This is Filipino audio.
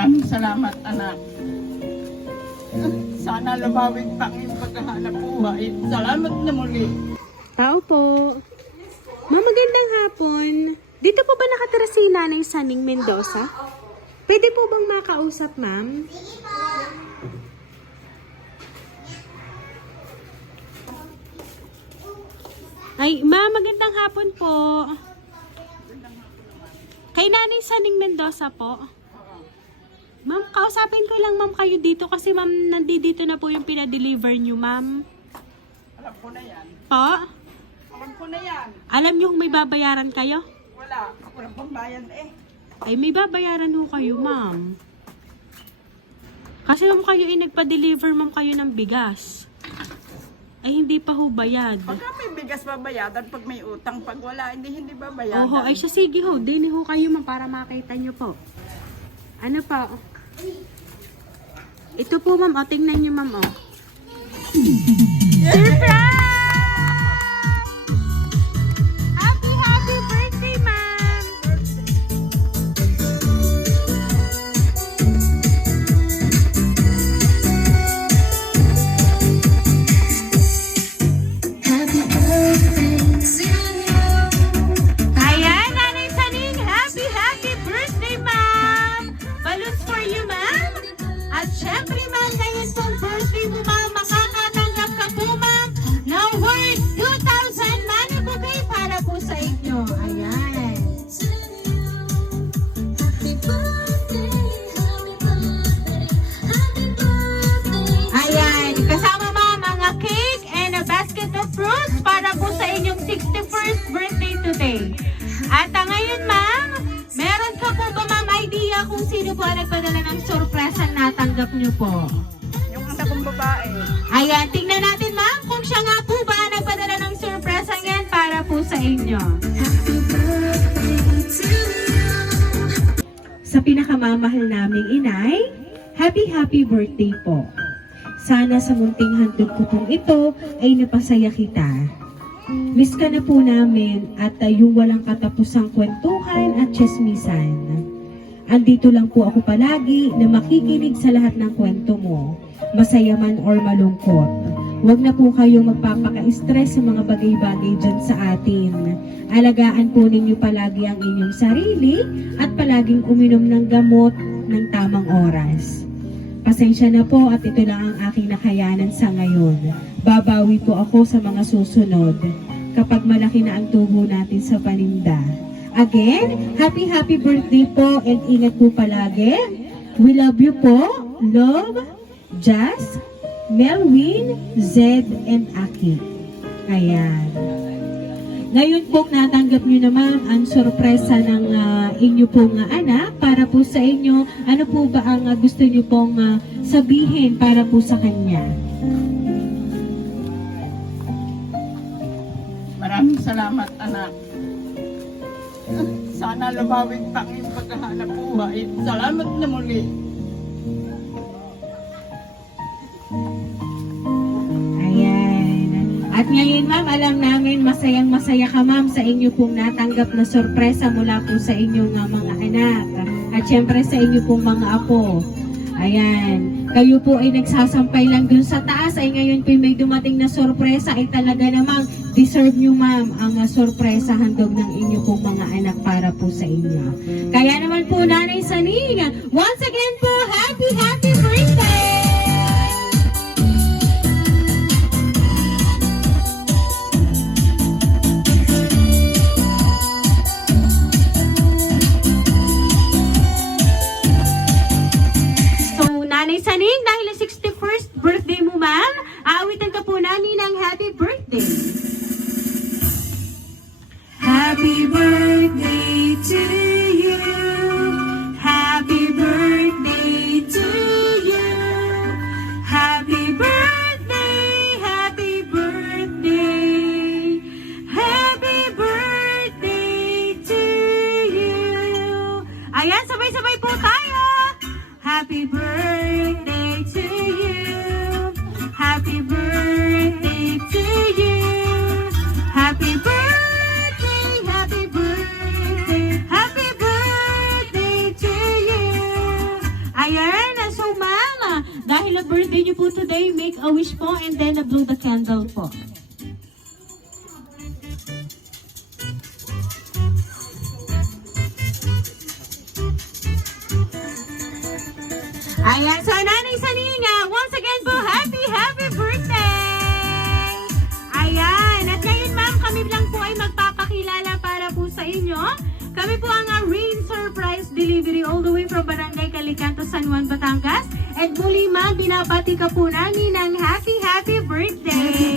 Maraming salamat, anak. Sana lumawig pa ang iyong paghahanap buhay. Salamat na muli. Tao po. Ma'am, magandang hapon. Dito po ba nakatira si Nanay Saning Mendoza? Pwede po bang makausap, ma'am? Ay, ma'am, magandang hapon po. Kay Nanay Saning Mendoza po. Ma'am, kausapin ko lang ma'am kayo dito kasi ma'am, nandito na po yung pinadeliver nyo, ma'am. Alam ko na yan. Po? Alam ko na yan. Alam nyo kung may babayaran kayo? Wala. Ako lang pambayan eh. Ay, may babayaran ho kayo, ma'am. Kasi ma'am kayo nagpa-deliver ma'am kayo ng bigas. Ay, hindi pa ho bayad. Pagka may bigas babayadan, pag may utang, pag wala, hindi babayadan. Oho, ay siya, sige ho. Dini ho kayo ma'am para makita nyo po. Ano pa? Ito po ma'am, o tingnan nyo ma'am, o. Surprise! Happy, happy birthday, ma'am! Ayan, Nanay Saning, happy, happy birthday, ma'am! Balloons for you, ma'am! At syempre, ma'am, ngayon pong birthday mo, ma'am, makakatanggap ka po, ma'am, ng worth 2,000 money bouquet para po sa inyo. Ayan. Ayan. Kasama, ma'am, mga cake and a basket of fruits para po sa inyong 61st birthday today. At ngayon, ma'am, meron ka po ba, ma'am, idea kung sino po ang nagpadala ng sorpresa natanggap niyo po? Yung anak kong babae. Ayan, tingnan natin, ma'am, kung siya nga po ba ang nagpadala ng sorpresa yan para po sa inyo. Sa pinakamamahal naming inay, happy, happy birthday po. Sana sa munting handog ko pong ito ay napasaya kita. Miss ka na po namin at yung walang katapusang kwentuhan at tsismisan. Andito lang po ako palagi na makikinig sa lahat ng kwento mo, masaya man or malungkot. Huwag na po kayong magpapaka-stress sa mga bagay-bagay dyan sa atin. Alagaan po ninyo palagi ang inyong sarili at palaging uminom ng gamot ng tamang oras. Pasensya na po at ito lang ang aking nakayanan sa ngayon. Babawi po ako sa mga susunod kapag malaki na ang tubo natin sa paninda. Again, happy, happy birthday po and ingat po palagi. We love you po. Love, Jazz, Melwin, Zed, and Aki. Ayan. Ngayon po natanggap nyo naman ang sorpresa ng inyo pong anak para po sa inyo. Ano po ba ang gusto nyo pong sabihin para po sa kanya? Maraming salamat, anak. Sana lumawig pa ang iyong paghahanap buhay. Salamat na muli. At ngayon, ma'am, alam namin masayang masaya ka, ma'am, sa inyo pong natanggap na sorpresa mula po sa inyong mga anak. At syempre sa inyo pong mga apo. Ayan. Kayo po ay nagsasampay lang dun sa taas. Ay ngayon po may dumating na sorpresa. Ay talaga namang deserve nyo, ma'am, ang sorpresa handog ng inyo pong mga anak para po sa inyo. Kaya naman po, Nanay Saning, once again po, happy, happy birthday! Nanay Saning, dahil 61st birthday mo, ma'am, aawitan ka po namin ng happy birthday. Happy birthday to you. Happy birthday to you. Happy birthday, happy birthday. Happy birthday to you. Ayan, sabay-sabay po tayo. Happy birthday to you. Happy birthday to you. Happy birthday, happy birthday, happy birthday to you. Dahil na birthday niyo po today, make a wish po and then blow the candle po. Ayan, so Nanay Saninga, once again po, happy birthday! Ayan, at ngayon ma'am, kami lang po ay magpapakilala para po sa inyo. Kami po ang Rain Surprise Delivery all the way from Barangay Calicanto, San Juan, Batangas. At muli ma'am, binabati ka po namin ng happy birthday!